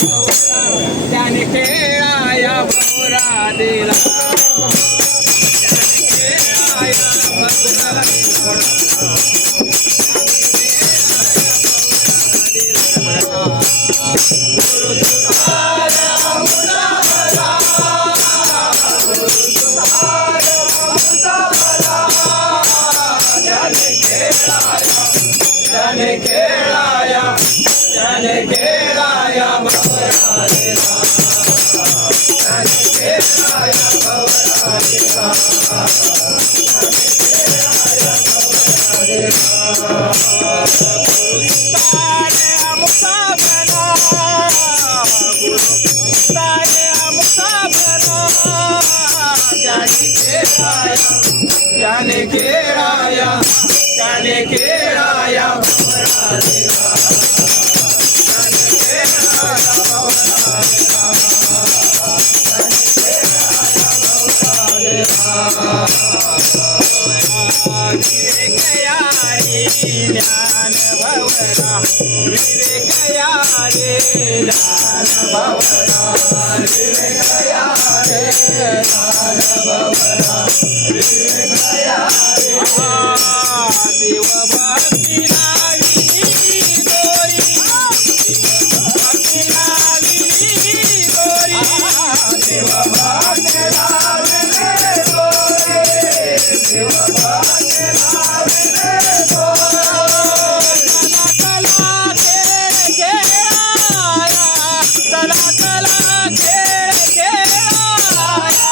त्याने खेळाया भोवरा दिला त्याने खेळाया भोवरा दिला त्याने खेळाया भोवरा दिला गुरुस्ताने आमचा बना गुरुस्ताने आमचा बना त्याने खेळाया भोवरा दिला विवेक यारे ज्ञान भवरा विवेक यारे ज्ञान भवरा विवेक यारे ज्ञान भवरा विवेक यारे शिव भक्ती नाविनी गोरी शिव भक्ती नाविनी गोरी शिव भक्ती नाविनी गोरी शिव भक्ती नाविनी चला चला खेळ खेळाया चला चला खेळ खेळाया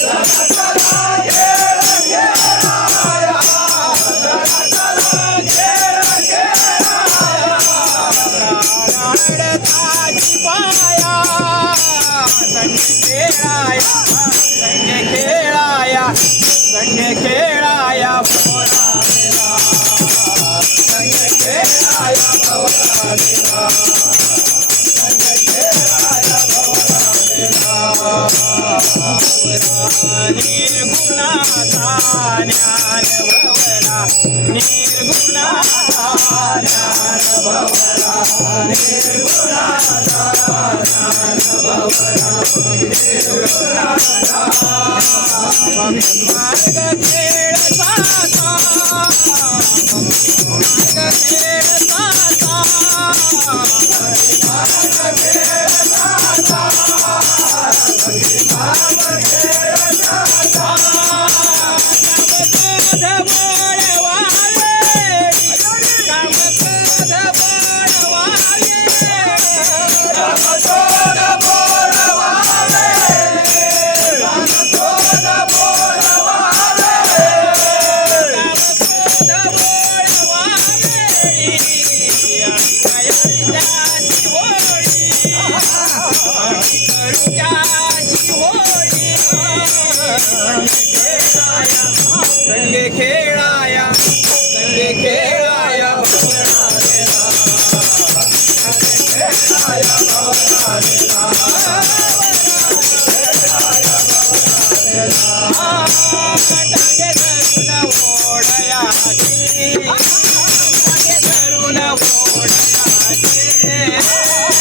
चला चला खेळ खेळाया प्राणाची पाया संगे खेळाया भोवरा दिला संगे खेळाया भोवरा दिला संगे खेळाया भोवरा दिला निर्गुणाचा ज्ञान भवरा निर्गुणाचा ज्ञान भवरा निर्गुणाचा ज्ञान भवरा निर्गुणाचा मार्ग खेळ साचा मार्ग खेळ साचा मार्ग खेळ साचा मार्ग खेळ साचा कामक्रोध बोळवाले कामक्रोध बोळवाले कामक्रोध बोळवाले कामक्रोध बोळवाले कामक्रोध बोळवाले त्याची होळी करू त्याची होळी संगे खेळाया भोवरा दिला खेळाया भोवरा दिला टांगे धरून ओढयाची टांगे धरून ओढयाची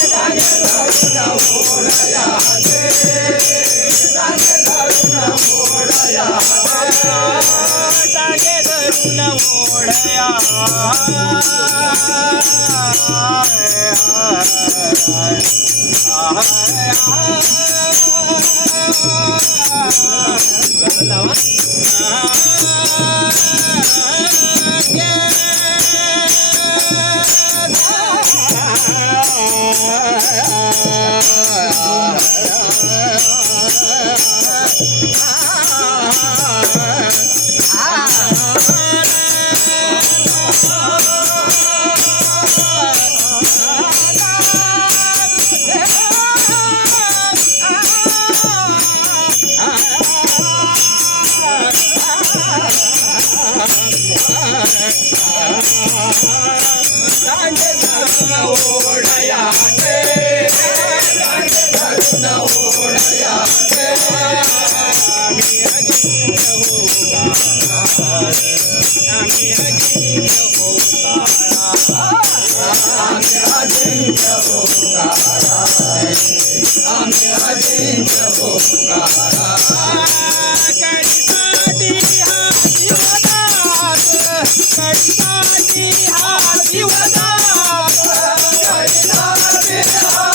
टांगे धरून ओढयाची टांगे धरून ओढयाची टांगे धरून ओढया आम्ही आम्ही अजिंक्य ओंकारा कडीसाठी हा जीवदात कडीसाठी हा जीवदात कडीसाठी हा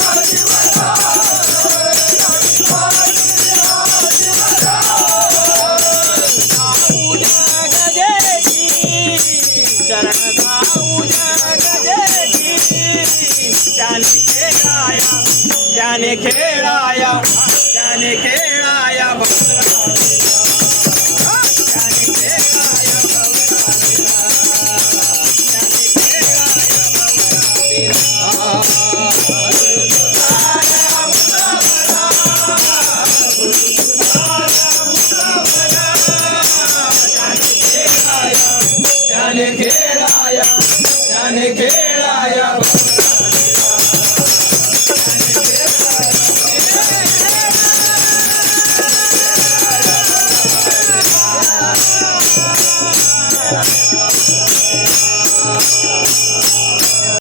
शरण गाऊ जगदेची त्याने खेळाया त्याने खेळाया त्याने खेळाया भवरालीला त्याने खेळाया भवरालीला त्याने खेळाया त्याने खेळाया त्याने खेळाया भवरालीला